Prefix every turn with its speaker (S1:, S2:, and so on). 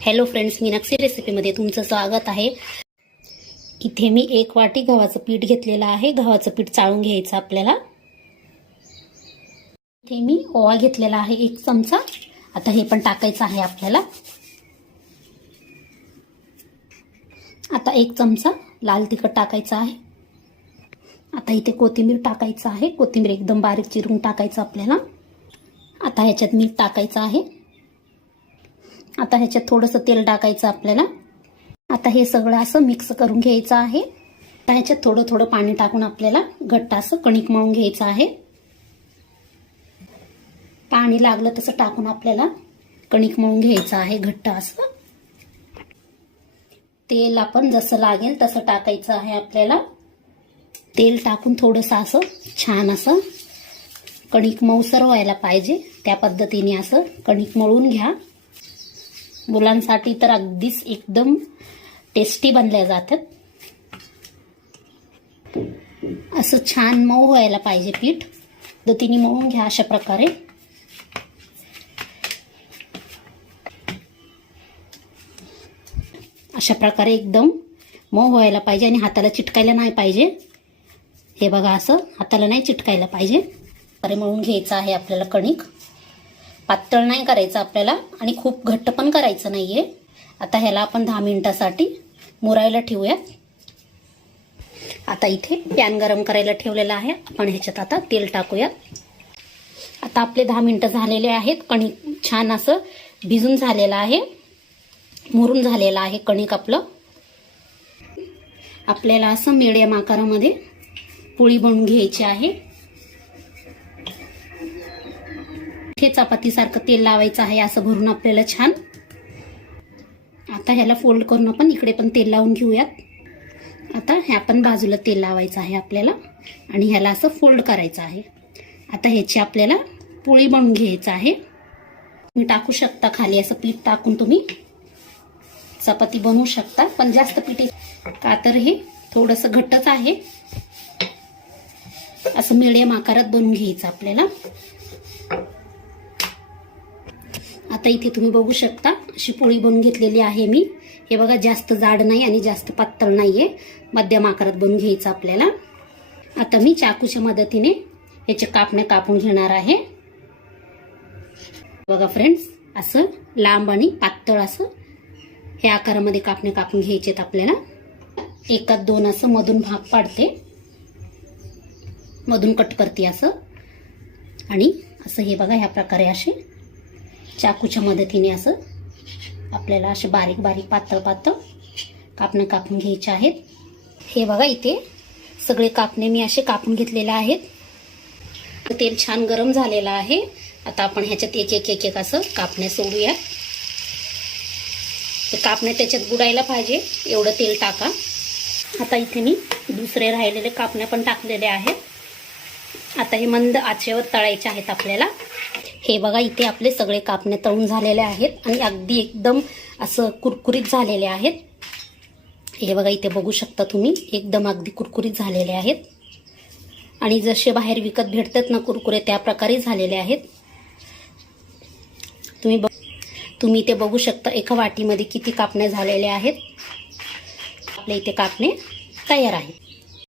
S1: Hello friends Meenakshi रेसिपीमध्ये तुमचं स्वागत आहे. इथे मी एक वाटी गव्हाचं पीठ घेतलेलं आहे. गव्हाचं पीठ चाळून घ्यायचं आपल्याला. इथे मी ओवा घेतलेला आहे एक चमचा. आता हे पण टाकायचं आहे आपल्याला. आता एक चमचा लाल तिखट टाकायचं आहे. आता इथे कोथिंबीर टाकायचं आहे. कोथिंबीर एकदम बारीक चिरून टाकायचं आपल्याला. आता ह्याच्यात मीठ टाकायचं आहे. आता ह्याच्यात थोडंसं तेल टाकायचं आपल्याला. आता हे सगळं असं मिक्स करून घ्यायचं आहे. आता ह्याच्यात थोडं थोडं पाणी टाकून आपल्याला घट्ट असं कणिक मळून घ्यायचं आहे. पाणी लागलं तसं टाकून आपल्याला कणिक मळून घ्यायचं आहे घट्ट असं. तेल आपण जसं लागेल तसं टाकायचं आहे आपल्याला. तेल टाकून थोडंसं असं छान असं कणिक मऊसर व्हायला पाहिजे. त्या पद्धतीने असं कणिक मळून घ्या. मुलांसाठी तर अगदीच एकदम टेस्टी बनल्या जातात. असं छान मऊ व्हायला पाहिजे पीठ. पद्धतीने मळून घ्या अशा प्रकारे. अशा प्रकारे एकदम मऊ व्हायला पाहिजे आणि हाताला चिटकायला नाही पाहिजे. हे बघा असं हाताला नाही चिटकायला पाहिजे. अरे मळून घ्यायचं आहे आपल्याला कणिक. पातळ नाही करायचं आपल्याला आणि खूप घट्ट पण करायचं नाहीये. आता ह्याला आपण दहा मिनिटासाठी मुरायला ठेवूयात. आता इथे पॅन गरम करायला ठेवलेला आहे. आपण ह्याच्यात आता तेल टाकूयात. आता आपले दहा मिनटं झालेले आहेत. कणिक छान असं भिजून झालेलं आहे. मुरून झालेलं आहे कणिक आपलं. आपल्याला असं मिडियम आकारामध्ये पोळी बनवून घ्यायची आहे. इथे चपातीसारखं तेल लावायचं आहे असं भरून आपल्याला छान. आता ह्याला फोल्ड करून आपण इकडे पण तेल लावून घेऊयात. आता ह्या पण बाजूला तेल लावायचं आहे आपल्याला आणि ह्याला असं फोल्ड करायचं आहे. आता ह्याची आपल्याला पोळी बनवून घ्यायचं आहे. तुम्ही टाकू शकता खाली असं पीठ टाकून तुम्ही. चपाती बनवू शकता पण जास्त पीठ का तर हे थोडंसं घट्टच आहे. असं मिडियम आकारात बनवून घ्यायचं आपल्याला. आता इथे तुम्ही बघू शकता अशी पोळी बनवून घेतलेली आहे मी. हे बघा जास्त जाड नाही आणि जास्त पातळ आहे मध्यम आकारात बनवून घ्यायचं आपल्याला. आता मी चाकूच्या मदतीने याच्या कापण्या कापून घेणार आहे. बघा फ्रेंड्स असं लांब आणि पातळ असं हे आकारामध्ये कापणे कापून घ्यायचेत आपल्याला. एकात दोन असं मधून भाग पाडते. मधून कट करते असं. आणि असं हे बघा ह्या प्रकारे असे चाकूच्या मदतीने असं आपल्याला असे बारीक बारीक पातळ पातळ कापणं कापून घ्यायचे आहेत. हे बघा इथे सगळे कापणे मी असे कापून घेतलेले आहेत. तेल छान गरम झालेलं आहे. आता आपण ह्याच्यात एक एक एक एक असं कापण्या सोडूया. ते कापणे त्याच्यात बुडायला पाहिजे एवढं तेल टाका. आता इथे मी दुसरे राहिलेले कापण्या पण टाकलेले आहेत. आता हे मंद आचेवर तळायचे आहेत आपल्याला. हे बघा इथे आपले सगळे कापणे तळून झालेले आहेत आणि अगदी एकदम असं कुरकुरीत झालेले आहेत. हे बघा इथे बघू शकता तुम्ही एकदम अगदी कुरकुरीत झालेले आहेत. आणि जसे बाहेर विकत भेटतात ना कुरकुरे त्या प्रकारे झालेले आहेत. तुम्ही बघ तुम्ही इथे बघू शकता एका वाटीमध्ये किती कापण्या झालेल्या आहेत. आपल्या इथे कापणे तयार आहेत.